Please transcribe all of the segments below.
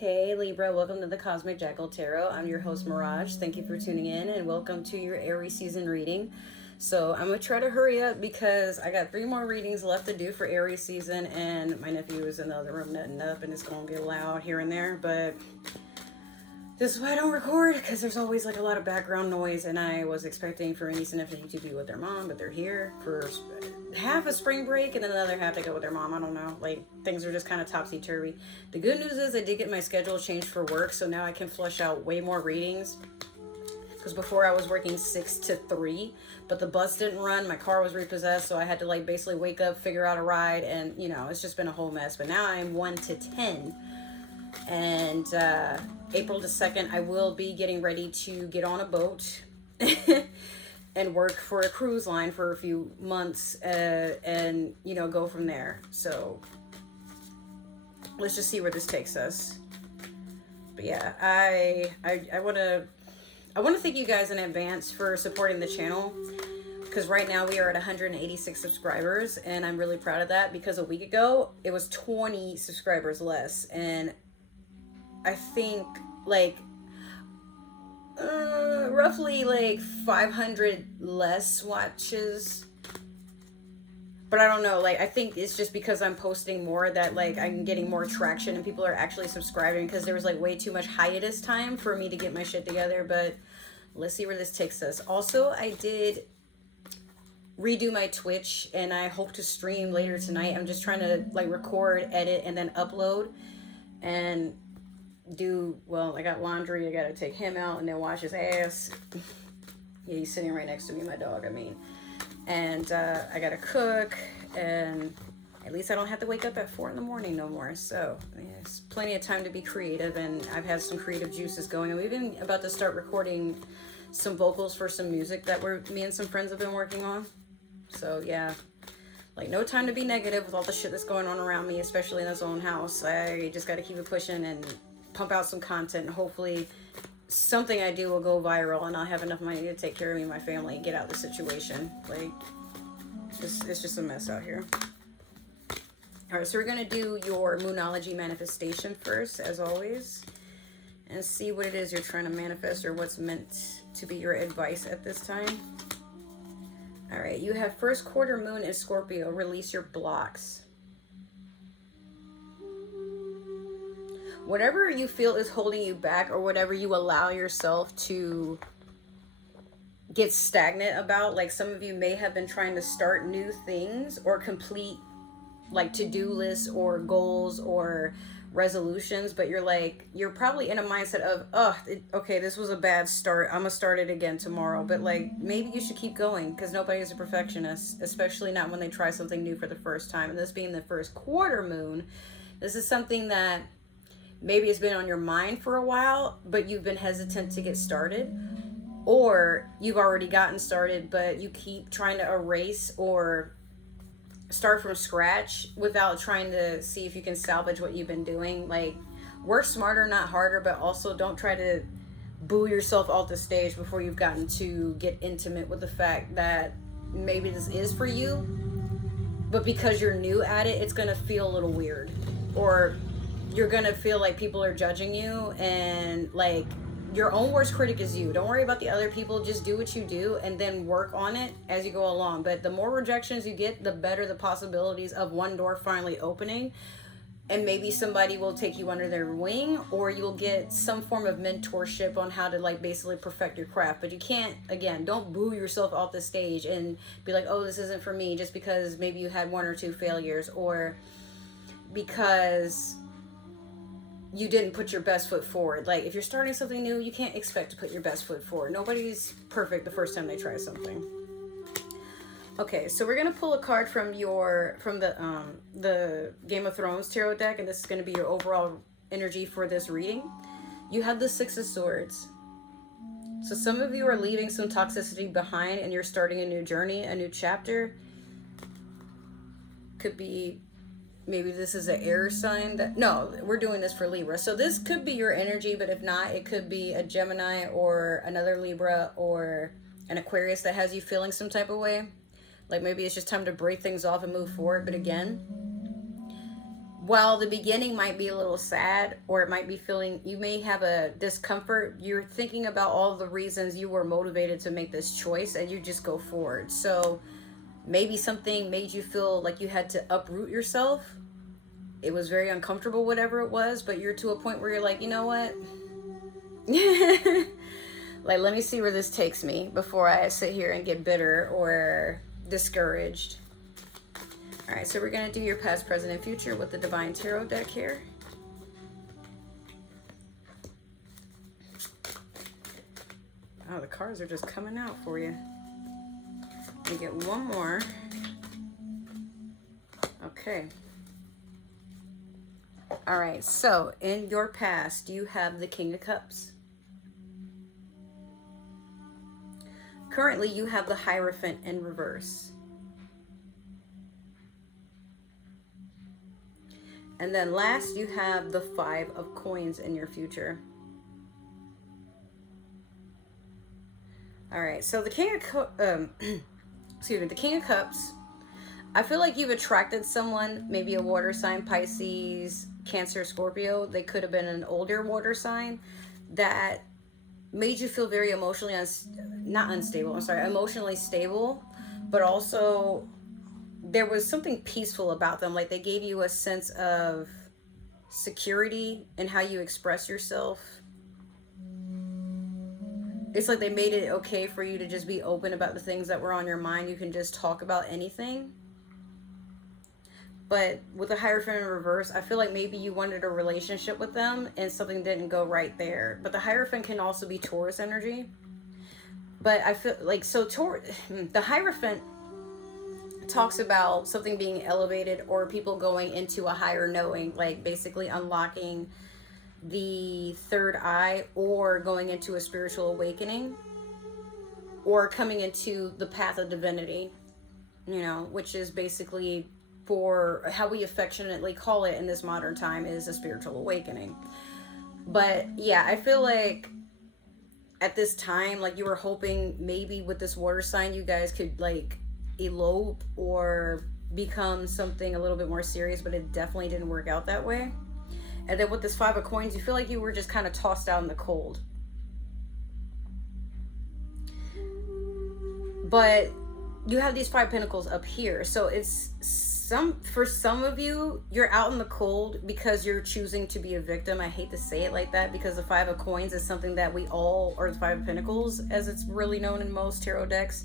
Hey Libra, welcome to the Cosmic Jackal Tarot. I'm your host Mirage. Thank you for tuning in and welcome to your Aries season reading. So I'm going to try to hurry up because I got 3 more readings left to do for Aries season, and my nephew is in the other room nutting up and it's going to get loud here and there, but this is why I don't record, because there's always like a lot of background noise, and I was expecting for my niece and nephew to be with their mom, but they're here for half a spring break and then another half to go with their mom. I don't know, like things are just kind of topsy-turvy. The good news is I did get my schedule changed for work, so now I can flush out way more readings, because before I was working 6 to 3, but the bus didn't run, my car was repossessed, so I had to like basically wake up, figure out a ride, and you know, it's just been a whole mess. But now I'm 1 to 10, and April the 2nd, I will be getting ready to get on a boat and work for a cruise line for a few months, and, you know, go from there. So let's just see where this takes us. But yeah, I want to thank you guys in advance for supporting the channel, because right now we are at 186 subscribers, and I'm really proud of that, because a week ago it was 20 subscribers less, and I think like roughly like 500 less watches. But I don't know, like I think it's just because I'm posting more that like I'm getting more traction and people are actually subscribing, because there was like way too much hiatus time for me to get my shit together. But let's see where this takes us. Also, I did redo my Twitch and I hope to stream later tonight. I'm just trying to like record, edit, and then upload and well, I got laundry, I gotta take him out and then wash his ass. Yeah, he's sitting right next to me, my dog, I mean. And I gotta cook, and at least I don't have to wake up at 4 in the morning no more. So there's plenty of time to be creative, and I've had some creative juices going. I'm even about to start recording some vocals for some music that me and some friends have been working on. So yeah, like no time to be negative with all the shit that's going on around me, especially in this own house. I just gotta keep it pushing and pump out some content, and hopefully something I do will go viral and I'll have enough money to take care of me and my family and get out of the situation. Like, it's just a mess out here. All right, so we're going to do your Moonology manifestation first, as always, and see what it is you're trying to manifest, or what's meant to be your advice at this time. All right, you have first quarter moon in Scorpio. Release your blocks. Whatever you feel is holding you back, or whatever you allow yourself to get stagnant about, like some of you may have been trying to start new things or complete like to-do lists or goals or resolutions, but you're probably in a mindset of, okay, this was a bad start, I'm gonna start it again tomorrow. But like, maybe you should keep going, because nobody is a perfectionist, especially not when they try something new for the first time. And this being the first quarter moon, this is something that maybe it's been on your mind for a while, but you've been hesitant to get started, or you've already gotten started, but you keep trying to erase or start from scratch without trying to see if you can salvage what you've been doing. Like, work smarter, not harder, but also don't try to boo yourself off the stage before you've gotten to get intimate with the fact that maybe this is for you, but because you're new at it, it's gonna feel a little weird, or you're gonna feel like people are judging you, and like your own worst critic is you. Don't worry about the other people, just do what you do and then work on it as you go along. But the more rejections you get, the better the possibilities of one door finally opening, and maybe somebody will take you under their wing, or you'll get some form of mentorship on how to like basically perfect your craft. But you can't, again, don't boo yourself off the stage and be like, oh, this isn't for me, just because maybe you had 1 or 2 failures, or because you didn't put your best foot forward. Like, if you're starting something new, you can't expect to put your best foot forward. Nobody's perfect the first time they try something. Okay, so we're gonna pull a card from the Game of Thrones tarot deck, and this is gonna be your overall energy for this reading. You have the 6 of Swords. So some of you are leaving some toxicity behind, and you're starting a new journey, a new chapter. Could be, maybe this is an air sign no, we're doing this for Libra. So this could be your energy, but if not, it could be a Gemini or another Libra or an Aquarius that has you feeling some type of way. Like maybe it's just time to break things off and move forward. But again, while the beginning might be a little sad, or it might be feeling, you may have a discomfort, you're thinking about all the reasons you were motivated to make this choice, and you just go forward. So maybe something made you feel like you had to uproot yourself. It was very uncomfortable, whatever it was, but you're to a point where you're like, you know what? Like, let me see where this takes me before I sit here and get bitter or discouraged. All right, so we're going to do your past, present, and future with the Divine Tarot deck here. Oh, the cards are just coming out for you. Let me get one more. Okay. All right, so in your past, you have the King of Cups. Currently, you have the Hierophant in reverse. And then last, you have the Five of Coins in your future. All right, so the King of the King of Cups, I feel like you've attracted someone, maybe a water sign, Pisces, Cancer, Scorpio. They could have been an older water sign that made you feel very emotionally, emotionally stable, but also there was something peaceful about them. Like, they gave you a sense of security in how you express yourself. It's like they made it okay for you to just be open about the things that were on your mind. You can just talk about anything. But with the Hierophant in reverse, I feel like maybe you wanted a relationship with them and something didn't go right there. But the Hierophant can also be Taurus energy. But I feel like, the Hierophant talks about something being elevated or people going into a higher knowing, like basically unlocking the third eye or going into a spiritual awakening or coming into the path of divinity, you know, which is basically, for how we affectionately call it in this modern time, is a spiritual awakening. But yeah, I feel like at this time, like, you were hoping maybe with this water sign you guys could like elope or become something a little bit more serious, but it definitely didn't work out that way. And then with this Five of Coins, you feel like you were just kind of tossed out in the cold. But you have these Five Pentacles up here, so it's for some of you, you're out in the cold because you're choosing to be a victim. I hate to say it like that, because the Five of Coins is something that we all, or the Five of Pentacles as it's really known in most tarot decks,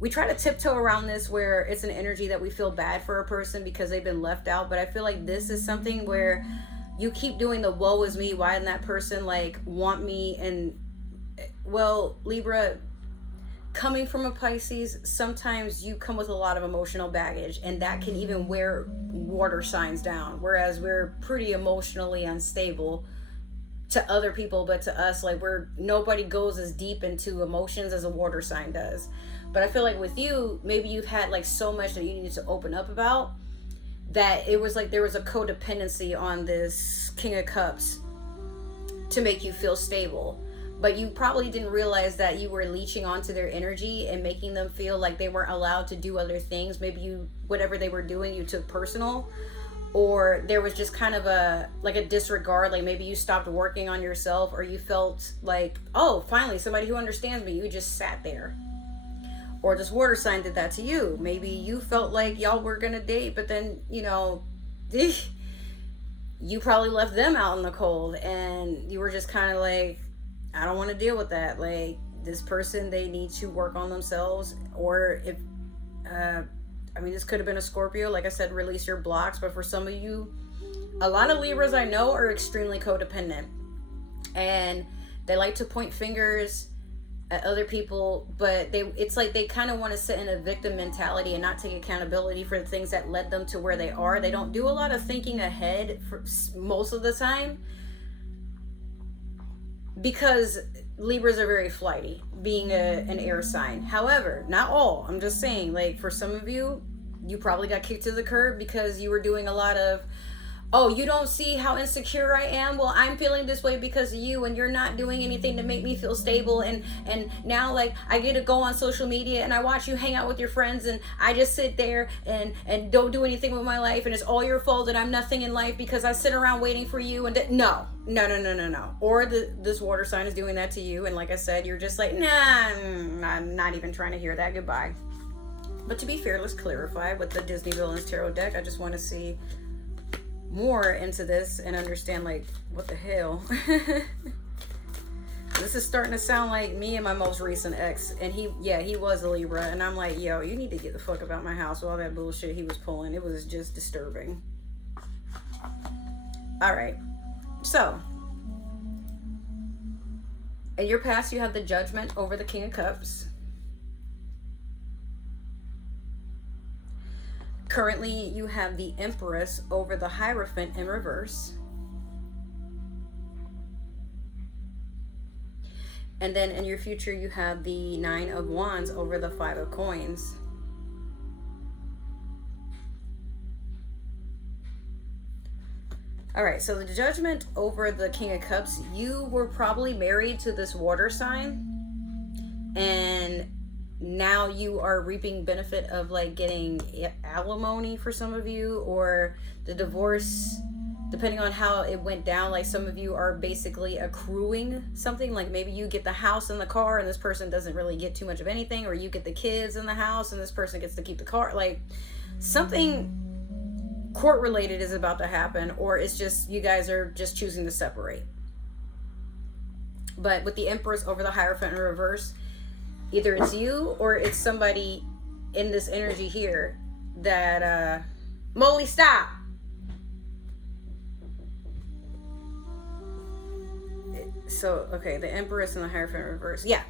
we try to tiptoe around this where it's an energy that we feel bad for a person because they've been left out. But I feel like this is something where you keep doing the woe is me, why didn't that person like want me? And well, Libra, coming from a Pisces, sometimes you come with a lot of emotional baggage, and that can even wear water signs down, whereas we're pretty emotionally unstable to other people, but to us, like, nobody goes as deep into emotions as a water sign does. But I feel like with you, maybe you've had like so much that you needed to open up about, that it was like there was a codependency on this King of Cups to make you feel stable. But you probably didn't realize that you were leeching onto their energy and making them feel like they weren't allowed to do other things. Maybe whatever they were doing, you took personal, or there was just kind of a disregard. Like, maybe you stopped working on yourself, or you felt like, oh, finally somebody who understands me. You just sat there. Or this water sign did that to you. Maybe you felt like y'all were gonna date, but then, you know, you probably left them out in the cold, and you were just kind of like, I don't want to deal with that. Like, this person, they need to work on themselves. Or if, this could have been a Scorpio. Like I said, release your blocks. But for some of you, a lot of Libras I know are extremely codependent. And they like to point fingers at other people. But it's like they kind of want to sit in a victim mentality and not take accountability for the things that led them to where they are. They don't do a lot of thinking ahead for most of the time, because Libras are very flighty, being an air sign. However, not all. I'm just saying, like, for some of you, you probably got kicked to the curb because you were doing a lot of, oh, you don't see how insecure I am? Well, I'm feeling this way because of you, and you're not doing anything to make me feel stable. And now, like, I get to go on social media and I watch you hang out with your friends, and I just sit there and don't do anything with my life, and it's all your fault that I'm nothing in life because I sit around waiting for you. And no. Or this water sign is doing that to you, and like I said, you're just like, nah, I'm not even trying to hear that. Goodbye. But to be fair, let's clarify with the Disney Villains Tarot deck. I just want to see more into this and understand, like, what the hell. This is starting to sound like me and my most recent ex, and he was a Libra, and I'm like, yo, you need to get the fuck about my house with all that bullshit he was pulling. It was just disturbing. All right, so in your past, you have the Judgment over the King of Cups. Currently, you have the Empress over the Hierophant in reverse. And then in your future, you have the Nine of Wands over the Five of Coins. All right, so the Judgment over the King of Cups, you were probably married to this water sign, and now you are reaping benefit of, like, getting alimony for some of you, or the divorce, depending on how it went down. Like, some of you are basically accruing something, like maybe you get the house and the car and this person doesn't really get too much of anything, or you get the kids in the house and this person gets to keep the car. Like, something court related is about to happen, or it's just you guys are just choosing to separate. But with the Empress over the Hierophant in reverse, either it's you or it's somebody in this energy here that, Molly, stop. So, okay, the Empress and the Hierophant in reverse. Yeah.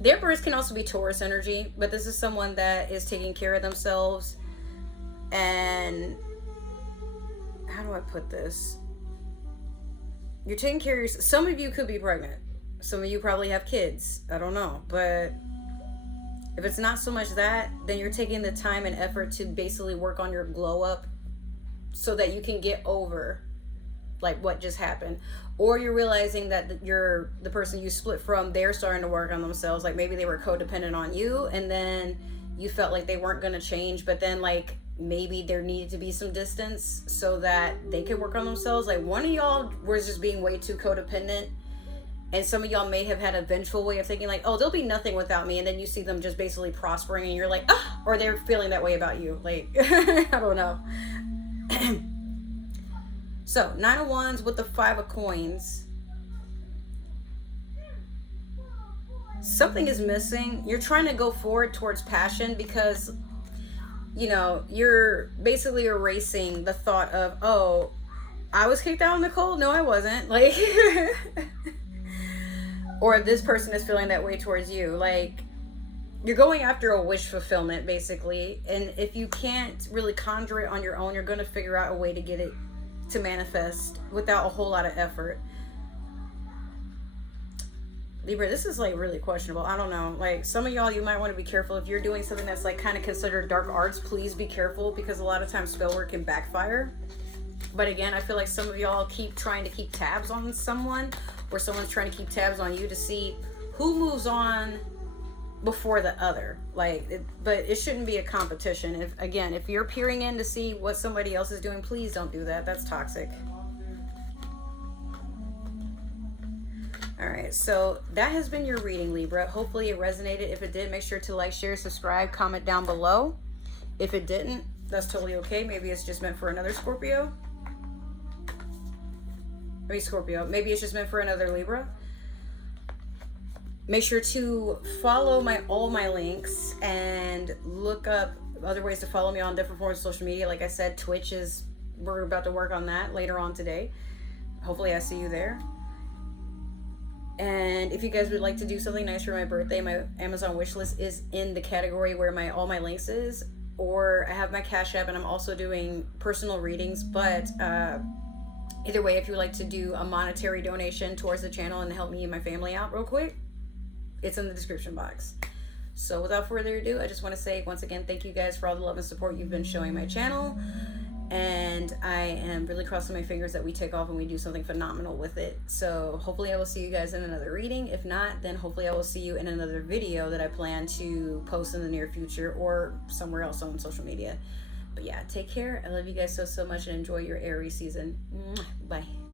The Empress can also be Taurus energy, but this is someone that is taking care of themselves. And how do I put this? You're taking care of yourself. Some of you could be pregnant. Some of you probably have kids. I don't know. But if it's not so much that, then you're taking the time and effort to basically work on your glow up so that you can get over, like, what just happened. Or you're realizing that the person you split from, they're starting to work on themselves. Like, maybe they were codependent on you, and then you felt like they weren't going to change, but then, like, maybe there needed to be some distance so that they could work on themselves. Like, one of y'all was just being way too codependent, and some of y'all may have had a vengeful way of thinking, like, oh, there'll be nothing without me, and then you see them just basically prospering, and you're like, ah, or they're feeling that way about you. Like, I don't know. So, Nine of Wands with the Five of Coins. Something is missing. You're trying to go forward towards passion because, you know, you're basically erasing the thought of, oh, I was kicked out in the cold? No, I wasn't. Like, or this person is feeling that way towards you. Like, you're going after a wish fulfillment, basically. And if you can't really conjure it on your own, you're going to figure out a way to get it to manifest without a whole lot of effort. Libra, this is, like, really questionable. I don't know. Like, some of y'all, you might want to be careful. If you're doing something that's, like, kind of considered dark arts, please be careful, because a lot of times spell work can backfire. But again, I feel like some of y'all keep trying to keep tabs on someone, or someone's trying to keep tabs on you to see who moves on before the other. Like, but it shouldn't be a competition. If you're peering in to see what somebody else is doing, please don't do that. That's toxic. All right, so that has been your reading, Libra. Hopefully it resonated. If it did, make sure to like, share, subscribe, comment down below. If it didn't, that's totally okay. Maybe it's just meant for another Scorpio. Maybe it's just meant for another Libra. Make sure to follow all my links and look up other ways to follow me on different forms of social media. Like I said, Twitch we're about to work on that later on today. Hopefully I see you there. And if you guys would like to do something nice for my birthday, my Amazon wish list is in the category where all my links is. Or I have my Cash App, and I'm also doing personal readings. But either way, if you would like to do a monetary donation towards the channel and help me and my family out real quick, it's in the description box. So without further ado, I just want to say once again, thank you guys for all the love and support you've been showing my channel. And I am really crossing my fingers that we take off and we do something phenomenal with it. So hopefully I will see you guys in another reading. If not, then hopefully I will see you in another video that I plan to post in the near future or somewhere else on social media. But yeah, take care. I love you guys so much and enjoy your Aries season. Bye.